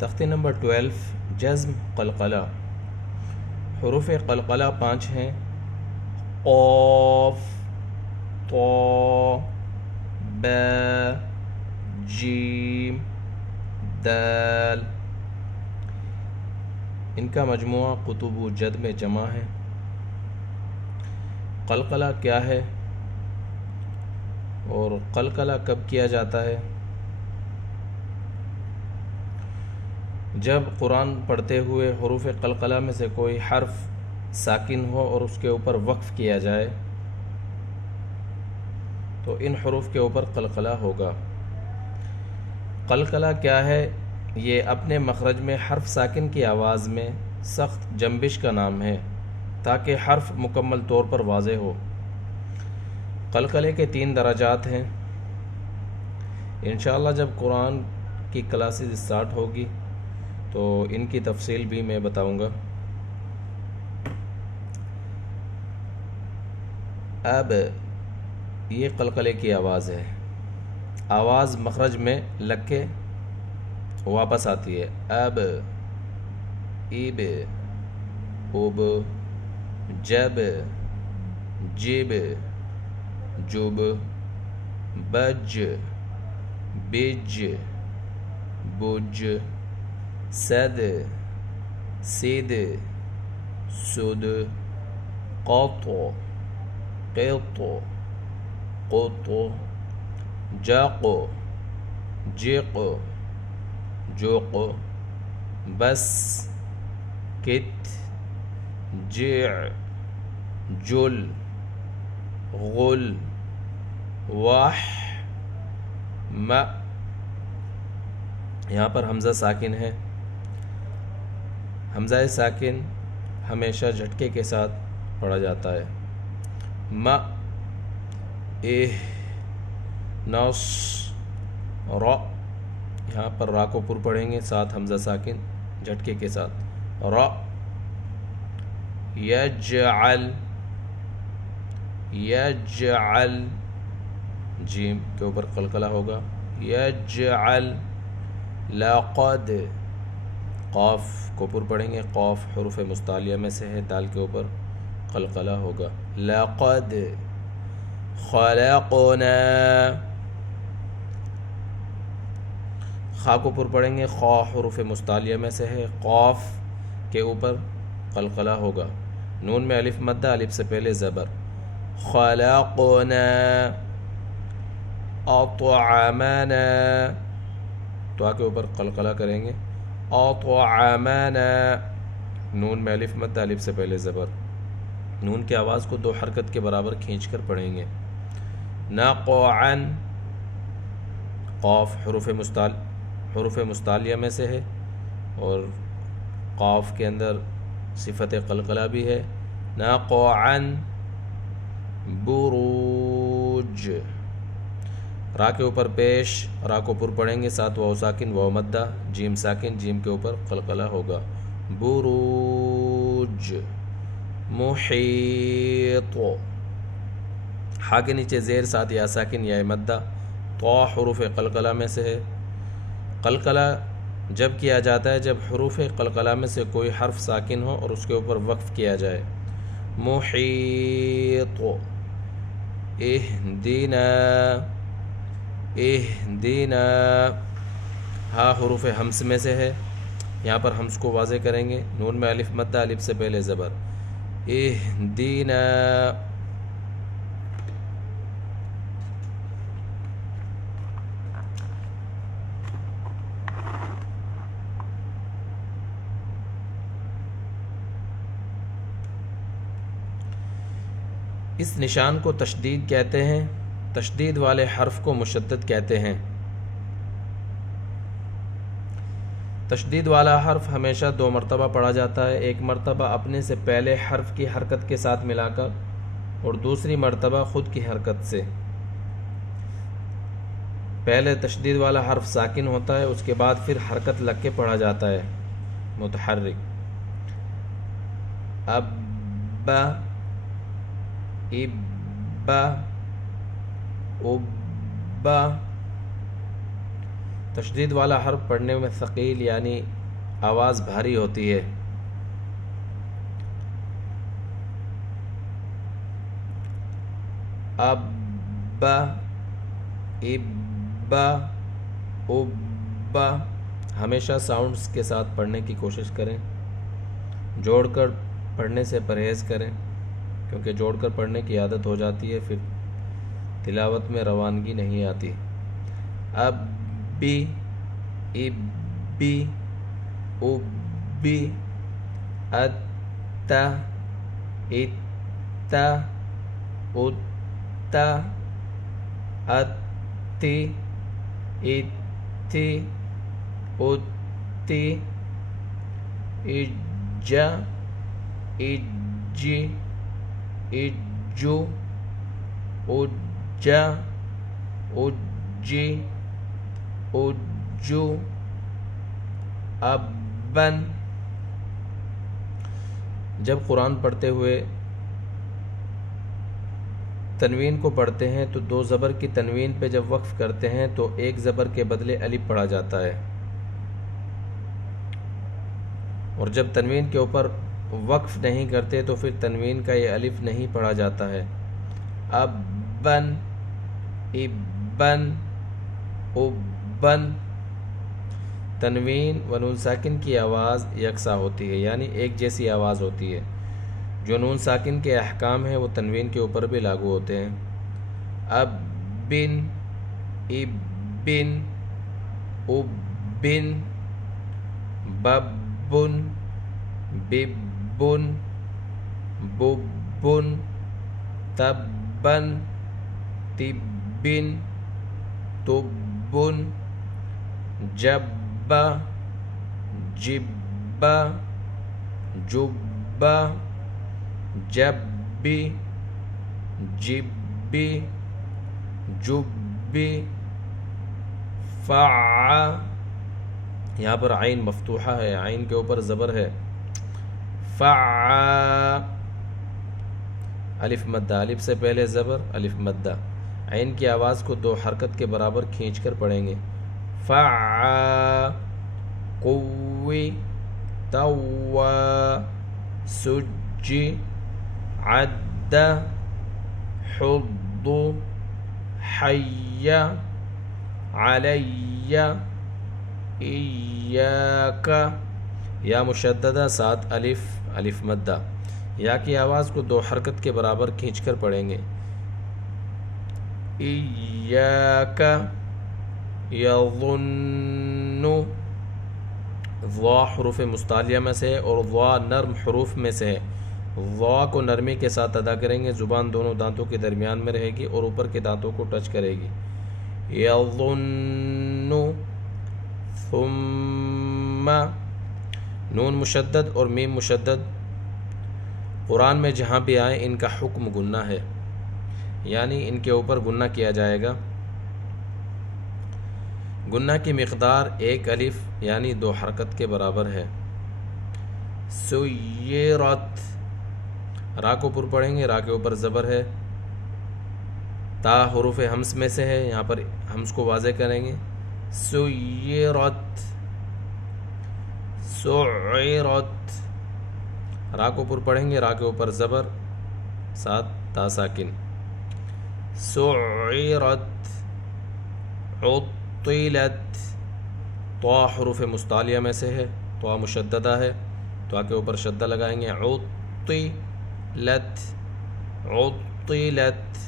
تختی نمبر 12 جزم قلقلہ۔ حروف قلقلہ 5 ہیں: قاف، طا، با، جیم، دال۔ ان کا مجموعہ قطب و جد میں جمع ہے۔ قلقلہ کیا ہے اور قلقلہ کب کیا جاتا ہے؟ جب قرآن پڑھتے ہوئے حروف قلقلہ میں سے کوئی حرف ساکن ہو اور اس کے اوپر وقف کیا جائے تو ان حروف کے اوپر قلقلہ ہوگا۔ قلقلہ کیا ہے؟ یہ اپنے مخرج میں حرف ساکن کی آواز میں سخت جنبش کا نام ہے تاکہ حرف مکمل طور پر واضح ہو۔ قلقلے کے 3 درجات ہیں۔ انشاءاللہ جب قرآن کی کلاسز اسٹارٹ ہوگی تو ان کی تفصیل بھی میں بتاؤں گا۔ اب یہ قلقلے کی آواز ہے۔ آواز مخرج میں لگ کے واپس آتی ہے۔ اب، ایب، اوب، جب، جب، جب، بج، بج، بج، سد، سید، سد، قط، قط، قط، جاق، جیق، جوق، بس، کت، جع، جل، غل، واح، م۔ یہاں پر حمزہ ساکن ہے۔ حمزہ ساکن ہمیشہ جھٹکے کے ساتھ پڑھا جاتا ہے۔ م، اہ، نص، را۔ یہاں پر را کو پر پڑھیں گے ساتھ حمزہ ساکن جھٹکے کے ساتھ۔ را، یجعل، یجعل، جیم کے اوپر قلقلہ ہوگا۔ یجعل، لقد، قاف کو پر پڑھیں گے، قاف حروف مستعلیہ میں سے ہے، دال کے اوپر قلقلہ ہوگا۔ لقد خلقنا، خا کو پر پڑھیں گے، خا حروف مستعلیہ میں سے ہے، قاف کے اوپر قلقلہ ہوگا۔ نون میں الف مدہ، الف سے پہلے زبر۔ خلقنا، اطعمنا، تو کے اوپر قلقلہ کریں گے۔ اطعمنا، نون میں الف مدہ، الف سے پہلے زبر۔ نون کی آواز کو 2 حرکت کے برابر کھینچ کر پڑھیں گے۔ نقعا، قاف حروف مستعلیہ میں سے ہے اور قاف کے اندر صفت قلقلہ بھی ہے۔ نقعا، بروج، را کے اوپر پیش، را کو پر پڑھیں گے، ساتھ واو ساکن، واو مدہ، جیم ساکن، جیم کے اوپر قلقلہ ہوگا۔ بروج، محیط، ہا کے نیچے زیر، ساتھ یا ساکن، یا مدہ، طا حروف قلقلہ میں سے ہے۔ قلقلہ جب کیا جاتا ہے جب حروف قلقلہ میں سے کوئی حرف ساکن ہو اور اس کے اوپر وقف کیا جائے۔ محیط، اہدنا، اہدنا، ہا حروف ہمس میں سے ہے، یہاں پر ہمس کو واضح کریں گے۔ نون میں الف مدہ، الف سے پہلے زبر۔ اہدنا، اس نشان کو تشدید کہتے ہیں۔ تشدید والے حرف کو مشدد کہتے ہیں۔ تشدید والا حرف ہمیشہ 2 مرتبہ پڑھا جاتا ہے، ایک مرتبہ اپنے سے پہلے حرف کی حرکت کے ساتھ ملا کر اور دوسری مرتبہ خود کی حرکت سے۔ پہلے تشدید والا حرف ساکن ہوتا ہے، اس کے بعد پھر حرکت لگ کے پڑھا جاتا ہے متحرک۔ اب، اب، اب، تشدید والا حرف پڑھنے میں ثقیل یعنی آواز بھاری ہوتی ہے. اب، اب، اب. ہمیشہ ساؤنڈز کے ساتھ پڑھنے کی کوشش کریں. جوڑ کر پڑھنے سے پرہیز کریں کیونکہ جوڑ کر پڑھنے کی عادت ہو جاتی ہے، پھر تلاوت میں روانگی نہیں آتی. اب بھی، ابی، ابی، اتا، اتا، اتا، اتی، اتی، اتی، اجا، اجی، اجو، اجا، اجی، اجو، ابن. جب قرآن پڑھتے ہوئے تنوین کو پڑھتے ہیں تو دو زبر کی تنوین پہ جب وقف کرتے ہیں تو ایک زبر کے بدلے الف پڑھا جاتا ہے، اور جب تنوین کے اوپر وقف نہیں کرتے تو پھر تنوین کا یہ الف نہیں پڑھا جاتا ہے. ابن، ابن، ابن. تنوین و نون ساکن کی آواز یکساں ہوتی ہے یعنی ایک جیسی آواز ہوتی ہے. جو نون ساکن کے احکام ہیں وہ تنوین کے اوپر بھی لاگو ہوتے ہیں. ابن، ابن، ابن، ببن، ببن، ببن، تبن، تبن، تبن، جب، جب، جب، جبی، جبی، جبی، فع. یہاں پر عین مفتوحہ ہے، عین کے اوپر زبر ہے. فع. الف مدہ، الف سے پہلے زبر، الف مدہ. عین کی آواز کو دو حرکت کے برابر کھینچ کر پڑھیں گے. فع، قوی، توا، سجی، عد، حض، حی، علی، ایاک. یا مشددہ ساتھ الف، الف مدہ. یا کی آواز کو دو حرکت کے برابر کھینچ کر پڑھیں گے. ایاک، یظن. ضا حروف مستعلیہ میں سے ہے اور ضا نرم حروف میں سے ہے. ضا کو نرمی کے ساتھ ادا کریں گے، زبان دونوں دانتوں کے درمیان میں رہے گی اور اوپر کے دانتوں کو ٹچ کرے گی. یظن. ثم. نون مشدد اور میم مشدد قرآن میں جہاں بھی آئیں ان کا حکم گننا ہے، یعنی ان کے اوپر گننا کیا جائے گا. گننا کی مقدار ایک الف یعنی دو حرکت کے برابر ہے. سیرت. را کو پر پڑھیں گے، را کے اوپر زبر ہے. تا حروف ہمس میں سے ہے، یہاں پر ہمس کو واضح کریں گے. سیرت، سعرت. را کو پر پڑھیں گے، را کے اوپر زبر ساتھ تا ساکن. سعرت، عطلت. طا حروف مستعلیہ میں سے ہے، طا مشددہ ہے، طا کے اوپر شدہ لگائیں گے. عطلت، عطلت.